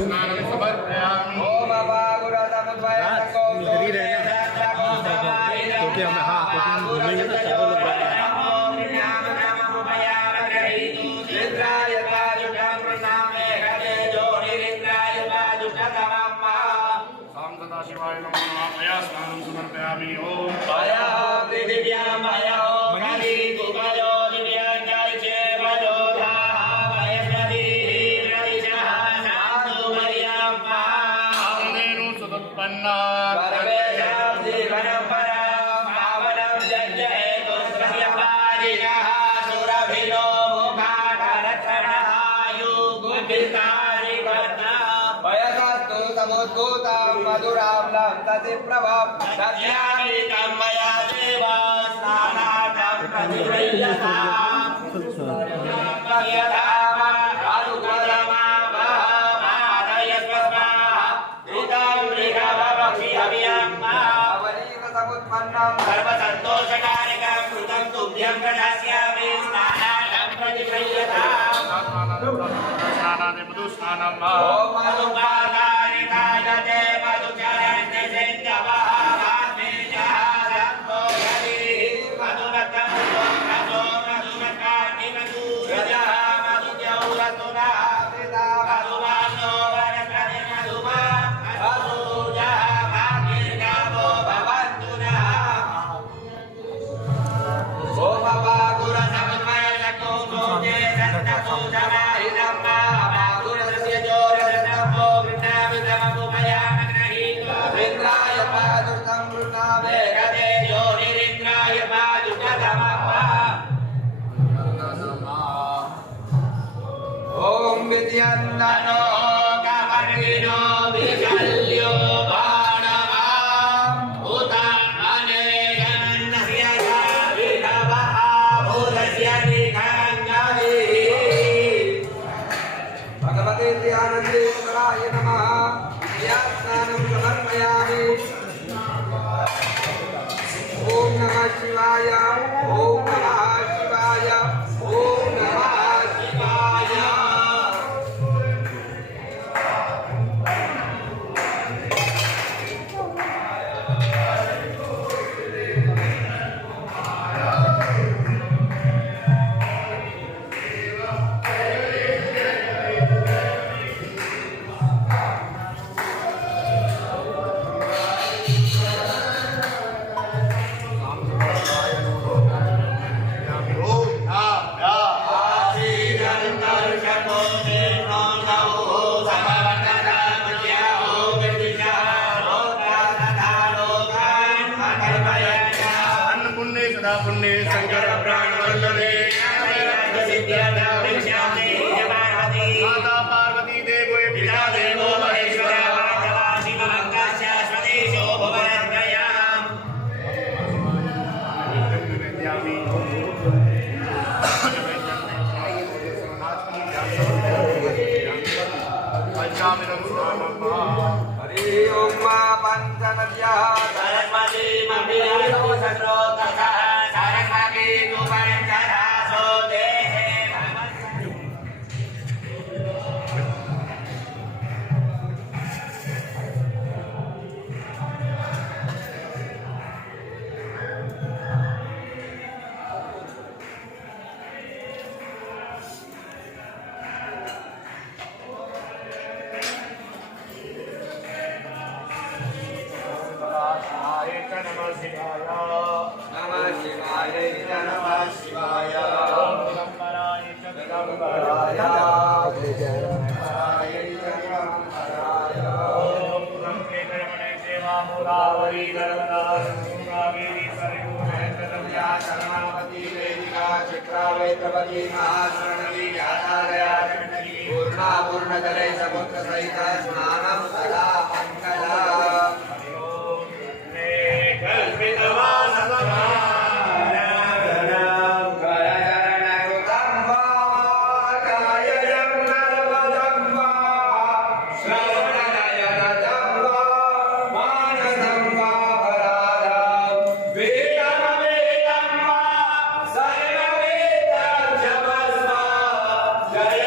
स्नानं समर्पयामि। ओम अपागुरतमुद्भय क्योंकि हमें हाँ घूमेंगे ना चारों लोग शिवाय नमः। मया स्नानं समर्पयामि। ओम मधुराम लंतति प्रभव दध्यामि तन्मया देवा स्नानार्थं प्रतिगृह्यता यथा आलुकलमा महादयस्वस्मा ऋतं ऋगवक्षिहव्यम्मा अवनीतसमुत्पन्नं सर्वसन्तोषकारिकं कृतं तुभ्यं प्रदास्यामि स्नानार्थं प्रतिगृह्यता स्नानानि मधुस्नानं वा। ओम मधुपाकारिकाय ते मधुचरन्ते सेञ्जवः वामेजः सम्भोगरिः मधुनकं मधु मधुमकानि मधुरजः मधुजौरतुनः पिता मधुवानो वरकरि मधुमा मधुजः भाग्यगावो भवन्तु नः। ओम अपागुरसमुद्भय शकोभोजे सन्तपूजमाहितं ओम विद्यन्नो कवर्णिनो विकल्यो बाणवा उता अनेकन्नस्य विधवः भूतस्य निघङ्गवे भगवते ध्यानन्देश्वराय नमः। स्नानं समर्पयामि। ओम नमः शिवाय ओम नमः शिवाय ओम नमः शिवाय। पुण्य शंकर प्राण वल्लभे माता पार्वती देवो पिता देवो महेश्वरा हरि ओम पंचनद्या सरस्वती मभियो सत्रोतः सरस्वती कुपंचरासो देहे नमः शिवाय नमः शिवाय नमः शिवाय ओम दिगंबराय च दिगंबराय दिगंबराय ओम ब्रह्मे कर्मणे सेवा मुरावरी नर्मदा कावेरी सरयू नर्मदा शरणावती वेदिका चक्रावैतवती महाशरणवी यातारया पूर्णा पूर्णजले समुद्र सहित स्नानं सदा मंगलम्। जय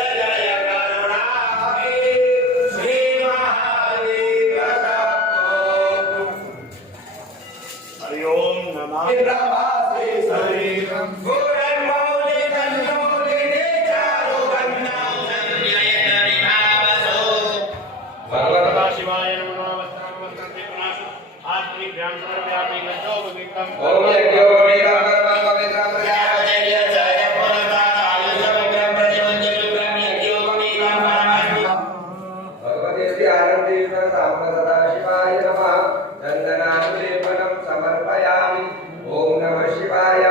ओम यज्ञो वीरं कर्मं पवित्रं प्रजापतेर्य जय पुरतान आयुषमित्रं प्रतिमञ्जलित्रं यज्ञोपवीतं परमात्मा भगवते श्री आनंदेश्वर साम्प्रदा शिवाय नमः चन्दनानुलेपनं समर्पयामि ओम नमः शिवाय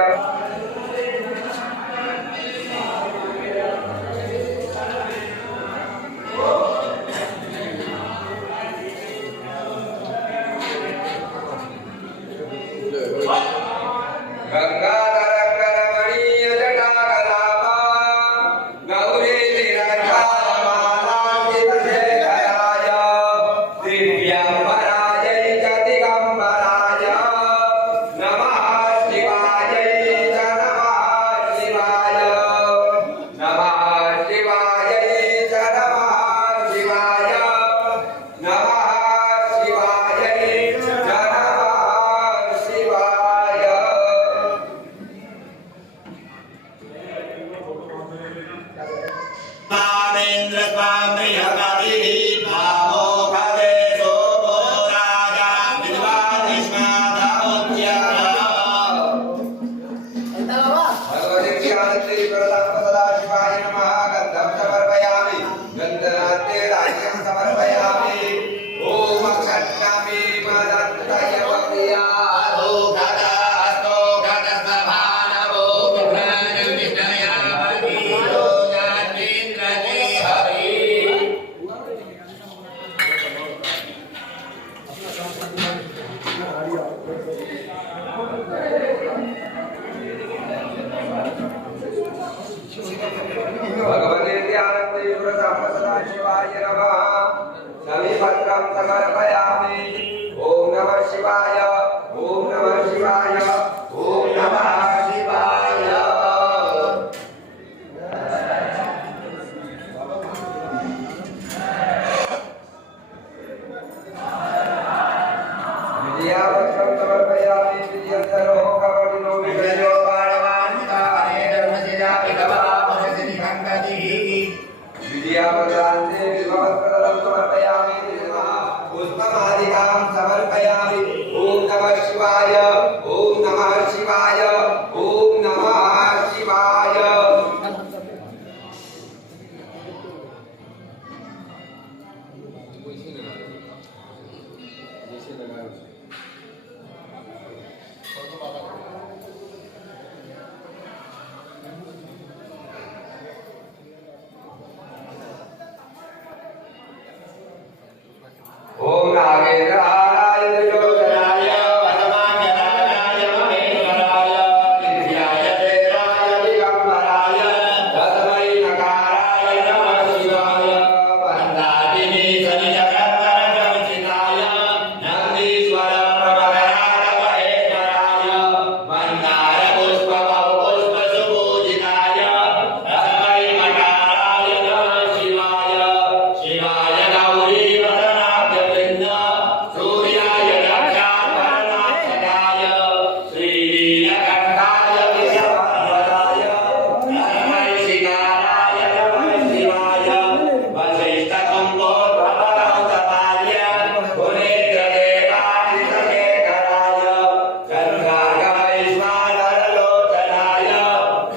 भगवते ध्यानदेश्वर साम्प्रदा शिवाय नमः समीपत्रं समर्पयामि ओम नमः शिवाय ओम नमः शिवाय ओम नमः शिवाय विजयावत्रं समर्पयामि विजयन्तरो कवडिनो विजयो बाणवान्ताने धर्मशिलापितवा विजयावतान्ते विभवत्प्रदं समर्पयामि पुष्पमालिकां समर्पयामि ओम नमः शिवाय ओम नमः शिवाय ओम नमः शिवाय ओम नागेन्द्राय त्रिलोचनाय वनमान्यनाय महेश्वराय दिव्याय देवाय दिगम्बराय तस्मै नकाराय नमः शिवाय वन्दाकिनी सनिजगत्तरजविचिताय नन्दीश्वर प्रभराय महेश्वराय मन्दार पुष्पमौ पुष्पसुपूजिताय तस्मै नकाराय नमः शिवाय शिवाय गौरी सूर्याय दक्षात्परनाथकाय श्रीनीलकण्ठाय विषवराय तस्मै शिकाराय नमः शिवाय वसिष्ठकुम्भोद्भवगौतमाल्य पुनेत्रदेवादिशेखराय चन्द्रागमैश्वानरलोचनाय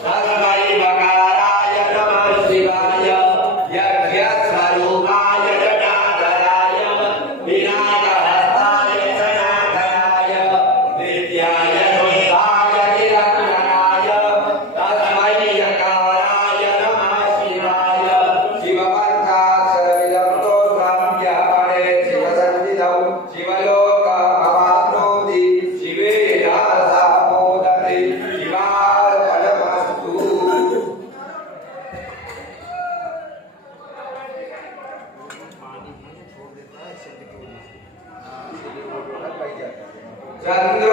तस्मै मकाराय नमः शिवाय यज्ञस्वरूपाय जटाधराय विनायकहस्ताय सनातनाय नित्याय शुद्धाय निरञ्जनाय तस्मै यकाराय नमः शिवाय शिवपन्थाक्षरमिदं स्तोत्रं यः पठेत् शिवसन्निधौ शिवलोकमवाप्नोति शिवेन सह मोदते शिवार्पणमस्तु चंद्र